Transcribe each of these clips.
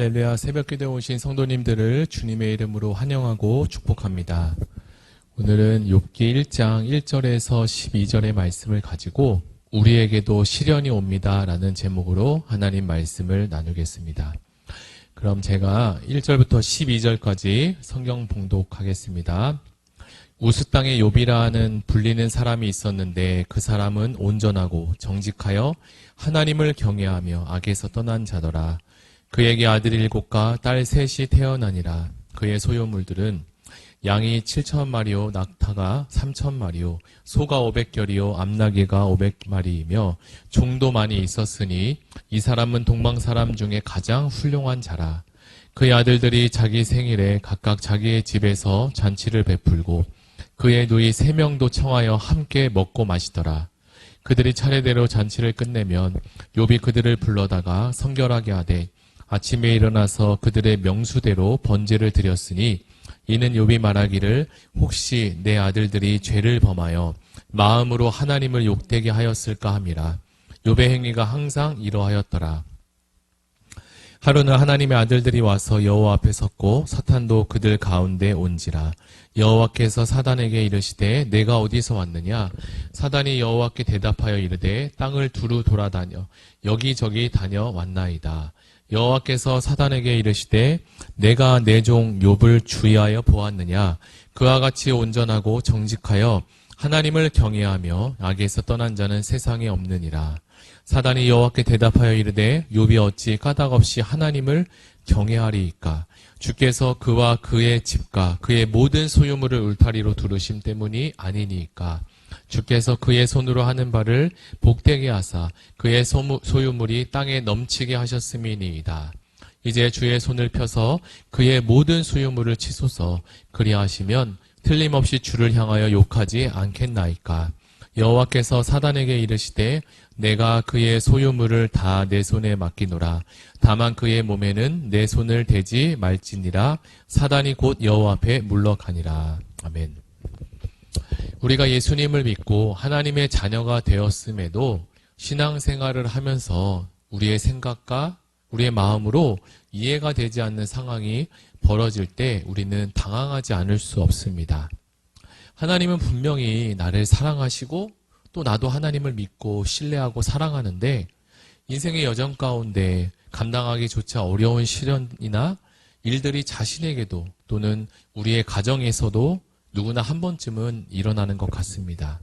할렐루야, 새벽기도에 오신 성도님들을 주님의 이름으로 환영하고 축복합니다. 오늘은 욥기 1장 1절에서 12절의 말씀을 가지고 우리에게도 시련이 옵니다 라는 제목으로 하나님 말씀을 나누겠습니다. 그럼 제가 1절부터 12절까지 성경 봉독하겠습니다. 우스 땅에 욥이라는 불리는 사람이 있었는데 그 사람은 온전하고 정직하여 하나님을 경외하며 악에서 떠난 자더라. 그에게 아들 7과 딸 3이 태어나니라. 그의 소유물들은 양이 7,000마리요, 낙타가 3,000마리요, 소가 500결이요, 암나귀가 500마리이며 종도 많이 있었으니 이 사람은 동방사람 중에 가장 훌륭한 자라. 그의 아들들이 자기 생일에 각각 자기의 집에서 잔치를 베풀고 그의 누이 3명도 청하여 함께 먹고 마시더라. 그들이 차례대로 잔치를 끝내면 욥이 그들을 불러다가 성결하게 하되 아침에 일어나서 그들의 명수대로 번제를 드렸으니 이는 욥이 말하기를 혹시 내 아들들이 죄를 범하여 마음으로 하나님을 욕되게 하였을까 함이라. 욥의 행위가 항상 이러하였더라. 하루는 하나님의 아들들이 와서 여호와 앞에 섰고 사탄도 그들 가운데 온지라. 여호와께서 사단에게 이르시되 내가 어디서 왔느냐? 사단이 여호와께 대답하여 이르되 땅을 두루 돌아다녀 여기저기 다녀왔나이다. 여호와께서 사단에게 이르시되 내가 내 종 욥을 주의하여 보았느냐? 그와 같이 온전하고 정직하여 하나님을 경외하며 악에서 떠난 자는 세상에 없느니라. 사단이 여호와께 대답하여 이르되 욥이 어찌 까닭없이 하나님을 경외하리이까? 주께서 그와 그의 집과 그의 모든 소유물을 울타리로 두르심 때문이 아니니까. 주께서 그의 손으로 하는 바를 복되게 하사 그의 소유물이 땅에 넘치게 하셨음이니이다. 이제 주의 손을 펴서 그의 모든 소유물을 치소서. 그리하시면 틀림없이 주를 향하여 욕하지 않겠나이까. 여호와께서 사단에게 이르시되 내가 그의 소유물을 다 내 손에 맡기노라. 다만 그의 몸에는 내 손을 대지 말지니라. 사단이 곧 여호와 앞에 물러가니라. 아멘. 우리가 예수님을 믿고 하나님의 자녀가 되었음에도 신앙생활을 하면서 우리의 생각과 우리의 마음으로 이해가 되지 않는 상황이 벌어질 때 우리는 당황하지 않을 수 없습니다. 하나님은 분명히 나를 사랑하시고 또 나도 하나님을 믿고 신뢰하고 사랑하는데 인생의 여정 가운데 감당하기조차 어려운 시련이나 일들이 자신에게도 또는 우리의 가정에서도 누구나 한 번쯤은 일어나는 것 같습니다.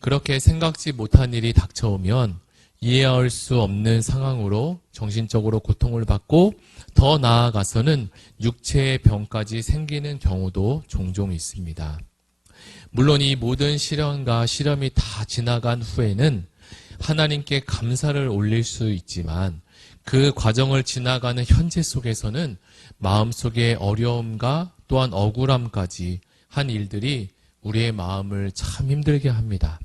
그렇게 생각지 못한 일이 닥쳐오면 이해할 수 없는 상황으로 정신적으로 고통을 받고 더 나아가서는 육체의 병까지 생기는 경우도 종종 있습니다. 물론 이 모든 시련과 시련이 다 지나간 후에는 하나님께 감사를 올릴 수 있지만 그 과정을 지나가는 현재 속에서는 마음속의 어려움과 또한 억울함까지 한 일들이 우리의 마음을 참 힘들게 합니다.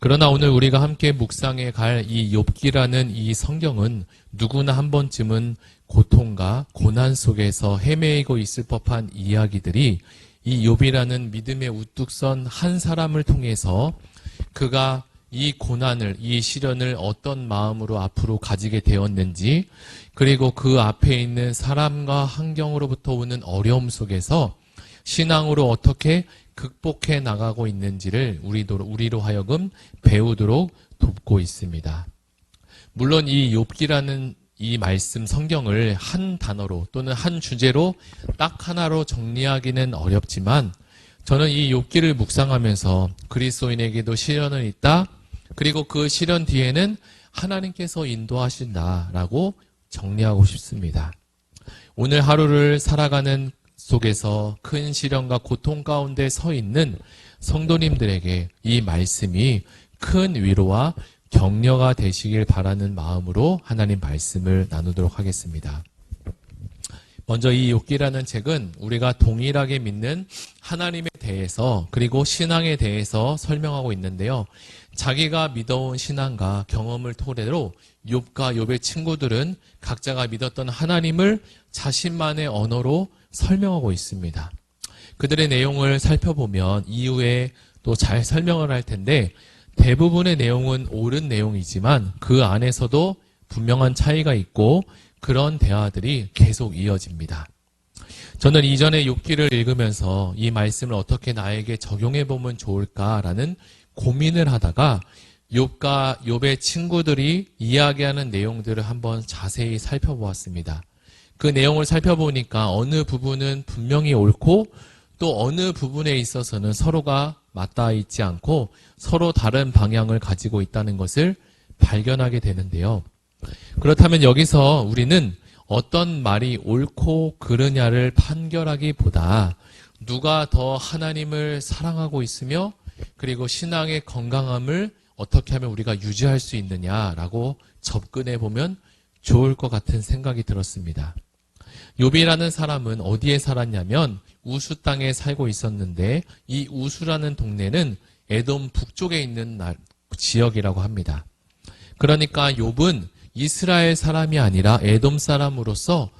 그러나 오늘 우리가 함께 묵상해 갈 이 욥기라는 이 성경은 누구나 한 번쯤은 고통과 고난 속에서 헤매이고 있을 법한 이야기들이 이 욥이라는 믿음의 우뚝 선 한 사람을 통해서 그가 이 고난을, 이 시련을 어떤 마음으로 앞으로 가지게 되었는지, 그리고 그 앞에 있는 사람과 환경으로부터 오는 어려움 속에서 신앙으로 어떻게 극복해 나가고 있는지를 우리로 하여금 배우도록 돕고 있습니다. 물론 이 욥기라는 이 말씀 성경을 한 단어로 또는 한 주제로 딱 하나로 정리하기는 어렵지만 저는 이 욥기를 묵상하면서 그리스도인에게도 시련은 있다. 그리고 그 시련 뒤에는 하나님께서 인도하신다라고 정리하고 싶습니다. 오늘 하루를 살아가는 속에서 큰 시련과 고통 가운데 서 있는 성도님들에게 이 말씀이 큰 위로와 격려가 되시길 바라는 마음으로 하나님 말씀을 나누도록 하겠습니다. 먼저 이 욥기라는 책은 우리가 동일하게 믿는 하나님에 대해서 그리고 신앙에 대해서 설명하고 있는데요. 자기가 믿어온 신앙과 경험을 토대로 욥과 욥의 친구들은 각자가 믿었던 하나님을 자신만의 언어로 설명하고 있습니다. 그들의 내용을 살펴보면 이후에 또 잘 설명을 할 텐데 대부분의 내용은 옳은 내용이지만 그 안에서도 분명한 차이가 있고 그런 대화들이 계속 이어집니다. 저는 이전에 욥기를 읽으면서 이 말씀을 어떻게 나에게 적용해 보면 좋을까라는 고민을 하다가 욥과 욥의 친구들이 이야기하는 내용들을 한번 자세히 살펴보았습니다. 그 내용을 살펴보니까 어느 부분은 분명히 옳고 또 어느 부분에 있어서는 서로가 맞닿아 있지 않고 서로 다른 방향을 가지고 있다는 것을 발견하게 되는데요. 그렇다면 여기서 우리는 어떤 말이 옳고 그르냐를 판결하기보다 누가 더 하나님을 사랑하고 있으며 그리고 신앙의 건강함을 어떻게 하면 우리가 유지할 수 있느냐라고 접근해 보면 좋을 것 같은 생각이 들었습니다. 욥이라는 사람은 어디에 살았냐면 우수 땅에 살고 있었는데 이 우수라는 동네는 에돔 북쪽에 있는 지역이라고 합니다. 그러니까 욥은 이스라엘 사람이 아니라 에돔 사람으로서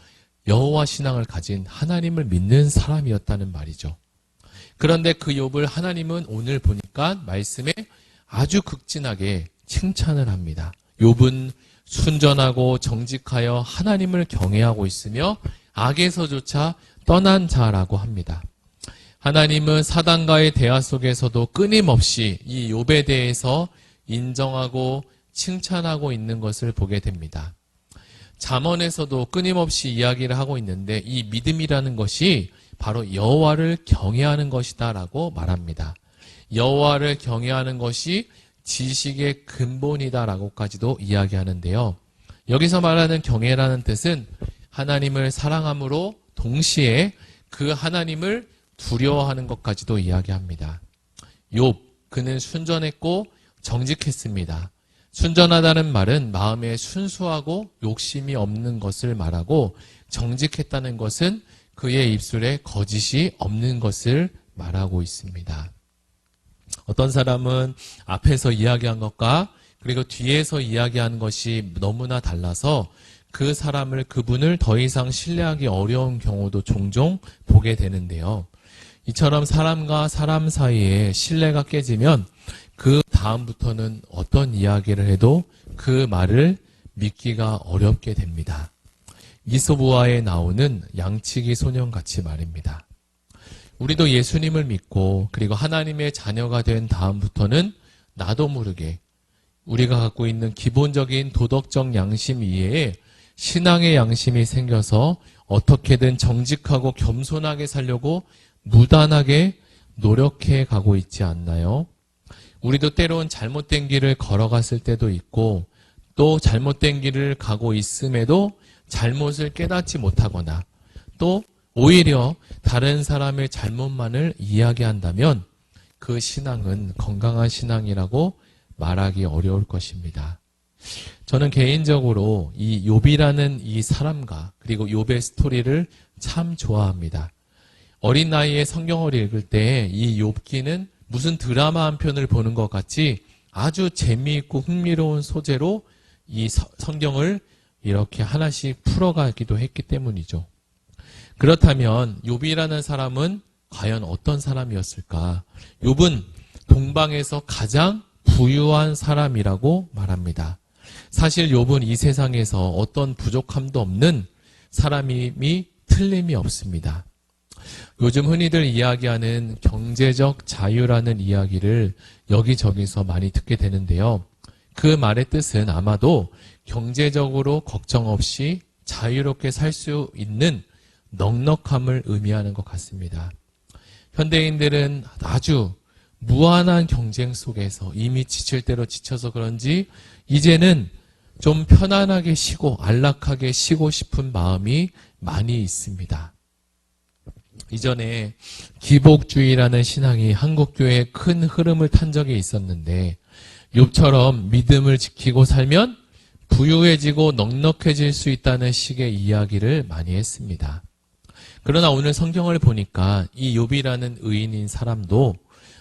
여호와 신앙을 가진 하나님을 믿는 사람이었다는 말이죠. 그런데 그 욥을 하나님은 오늘 보니까 말씀에 아주 극진하게 칭찬을 합니다. 욥은 순전하고 정직하여 하나님을 경외하고 있으며 악에서조차 떠난 자라고 합니다. 하나님은 사단과의 대화 속에서도 끊임없이 이 욥에 대해서 인정하고 칭찬하고 있는 것을 보게 됩니다. 잠언에서도 끊임없이 이야기를 하고 있는데 이 믿음이라는 것이 바로 여호와를 경외하는 것이다라고 말합니다. 여호와를 경외하는 것이 지식의 근본이다라고까지도 이야기하는데요. 여기서 말하는 경외라는 뜻은 하나님을 사랑함으로 동시에 그 하나님을 두려워하는 것까지도 이야기합니다. 욥, 그는 순전했고 정직했습니다. 순전하다는 말은 마음에 순수하고 욕심이 없는 것을 말하고 정직했다는 것은 그의 입술에 거짓이 없는 것을 말하고 있습니다. 어떤 사람은 앞에서 이야기한 것과 그리고 뒤에서 이야기한 것이 너무나 달라서 그분을 더 이상 신뢰하기 어려운 경우도 종종 보게 되는데요. 이처럼 사람과 사람 사이에 신뢰가 깨지면 그 다음부터는 어떤 이야기를 해도 그 말을 믿기가 어렵게 됩니다. 이솝우화에 나오는 양치기 소년같이 말입니다. 우리도 예수님을 믿고 그리고 하나님의 자녀가 된 다음부터는 나도 모르게 우리가 갖고 있는 기본적인 도덕적 양심 이외에 신앙의 양심이 생겨서 어떻게든 정직하고 겸손하게 살려고 무단하게 노력해 가고 있지 않나요? 우리도 때론 잘못된 길을 걸어갔을 때도 있고 또 잘못된 길을 가고 있음에도 잘못을 깨닫지 못하거나 또 오히려 다른 사람의 잘못만을 이야기한다면 그 신앙은 건강한 신앙이라고 말하기 어려울 것입니다. 저는 개인적으로 이 욥이라는 이 사람과 그리고 욥의 스토리를 참 좋아합니다. 어린 나이에 성경을 읽을 때 이 욥기는 무슨 드라마 한 편을 보는 것 같이 아주 재미있고 흥미로운 소재로 이 성경을 이렇게 하나씩 풀어가기도 했기 때문이죠. 그렇다면 욥이라는 사람은 과연 어떤 사람이었을까? 욥은 동방에서 가장 부유한 사람이라고 말합니다. 사실 욥은 이 세상에서 어떤 부족함도 없는 사람임이 틀림이 없습니다. 요즘 흔히들 이야기하는 경제적 자유라는 이야기를 여기저기서 많이 듣게 되는데요. 그 말의 뜻은 아마도 경제적으로 걱정 없이 자유롭게 살 수 있는 넉넉함을 의미하는 것 같습니다. 현대인들은 아주 무한한 경쟁 속에서 이미 지칠 대로 지쳐서 그런지 이제는 좀 편안하게 쉬고 안락하게 쉬고 싶은 마음이 많이 있습니다. 이전에 기복주의라는 신앙이 한국교회에 큰 흐름을 탄 적이 있었는데 욥처럼 믿음을 지키고 살면 부유해지고 넉넉해질 수 있다는 식의 이야기를 많이 했습니다. 그러나 오늘 성경을 보니까 이 욥이라는 의인인 사람도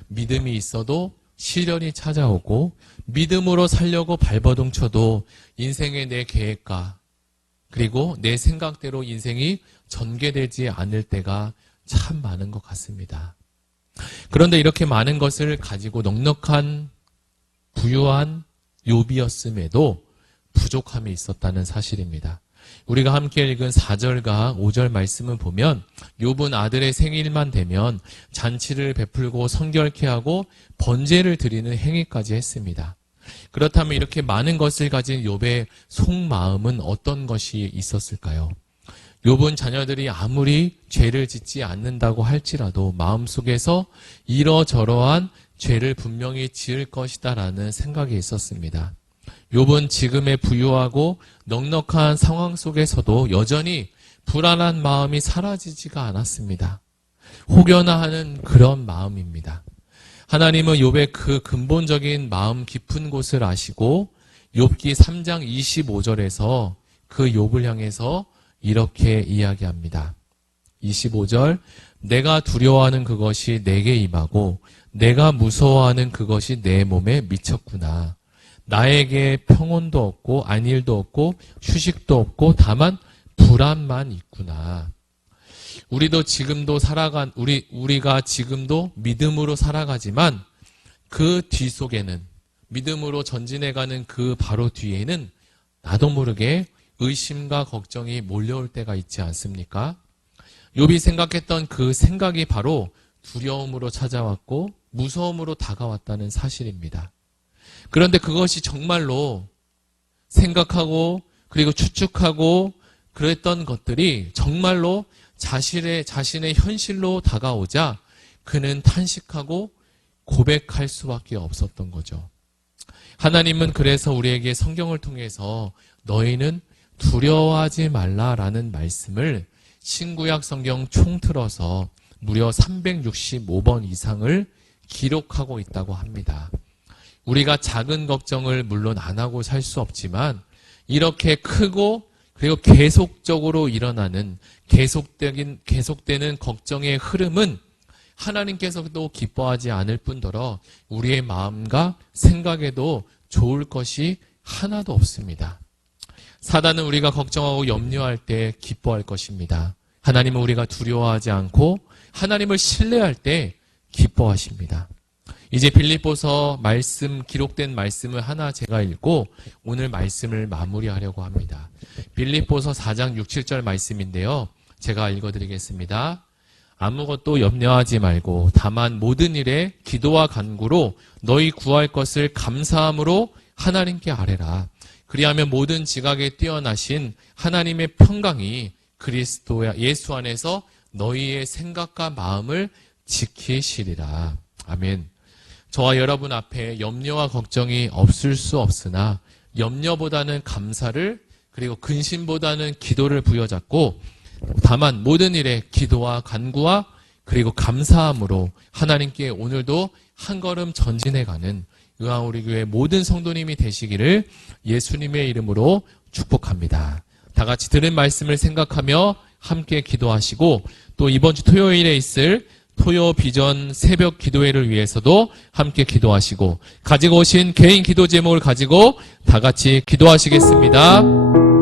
믿음이 있어도 시련이 찾아오고 믿음으로 살려고 발버둥 쳐도 인생의 내 계획과 그리고 내 생각대로 인생이 전개되지 않을 때가 참 많은 것 같습니다. 그런데 이렇게 많은 것을 가지고 넉넉한 부유한 욥이었음에도 부족함이 있었다는 사실입니다. 우리가 함께 읽은 4절과 5절 말씀을 보면 욥은 아들의 생일만 되면 잔치를 베풀고 성결케 하고 번제를 드리는 행위까지 했습니다. 그렇다면 이렇게 많은 것을 가진 욥의 속마음은 어떤 것이 있었을까요? 욥은 자녀들이 아무리 죄를 짓지 않는다고 할지라도 마음속에서 이러저러한 죄를 분명히 지을 것이다라는 생각이 있었습니다. 욥은 지금의 부유하고 넉넉한 상황 속에서도 여전히 불안한 마음이 사라지지가 않았습니다. 혹여나 하는 그런 마음입니다. 하나님은 욥의 그 근본적인 마음 깊은 곳을 아시고 욥기 3장 25절에서 그 욥을 향해서 이렇게 이야기합니다. 25절, 내가 두려워하는 그것이 내게 임하고 내가 무서워하는 그것이 내 몸에 미쳤구나. 나에게 평온도 없고 안일도 없고 휴식도 없고 다만 불안만 있구나. 우리가 지금도 믿음으로 살아가지만 그 뒤속에는 믿음으로 전진해가는 그 바로 뒤에는 나도 모르게 의심과 걱정이 몰려올 때가 있지 않습니까? 욥이 생각했던 그 생각이 바로 두려움으로 찾아왔고 무서움으로 다가왔다는 사실입니다. 그런데 그것이 정말로 생각하고 그리고 추측하고 그랬던 것들이 정말로 자신의 현실로 다가오자 그는 탄식하고 고백할 수밖에 없었던 거죠. 하나님은 그래서 우리에게 성경을 통해서 너희는 두려워하지 말라라는 말씀을 신구약 성경 총틀어서 무려 365번 이상을 기록하고 있다고 합니다. 우리가 작은 걱정을 물론 안 하고 살 수 없지만 이렇게 크고 그리고 계속적으로 일어나는 계속되는 걱정의 흐름은 하나님께서도 기뻐하지 않을 뿐더러 우리의 마음과 생각에도 좋을 것이 하나도 없습니다. 사단은 우리가 걱정하고 염려할 때 기뻐할 것입니다. 하나님은 우리가 두려워하지 않고 하나님을 신뢰할 때 기뻐하십니다. 이제 빌립보서 기록된 말씀을 하나 제가 읽고 오늘 말씀을 마무리하려고 합니다. 빌립보서 4장 6, 7절 말씀인데요. 제가 읽어드리겠습니다. 아무것도 염려하지 말고 다만 모든 일에 기도와 간구로 너희 구할 것을 감사함으로 하나님께 아뢰라. 그리하면 모든 지각에 뛰어나신 하나님의 평강이 그리스도 예수 안에서 너희의 생각과 마음을 지키시리라. 아멘. 저와 여러분 앞에 염려와 걱정이 없을 수 없으나 염려보다는 감사를 그리고 근심보다는 기도를 부여잡고 다만 모든 일에 기도와 간구와 그리고 감사함으로 하나님께 오늘도 한 걸음 전진해가는 의왕우리교회 모든 성도님이 되시기를 예수님의 이름으로 축복합니다. 다 같이 들은 말씀을 생각하며 함께 기도하시고 또 이번 주 토요일에 있을 토요 비전 새벽 기도회를 위해서도 함께 기도하시고 가지고 오신 개인 기도 제목을 가지고 다 같이 기도하시겠습니다.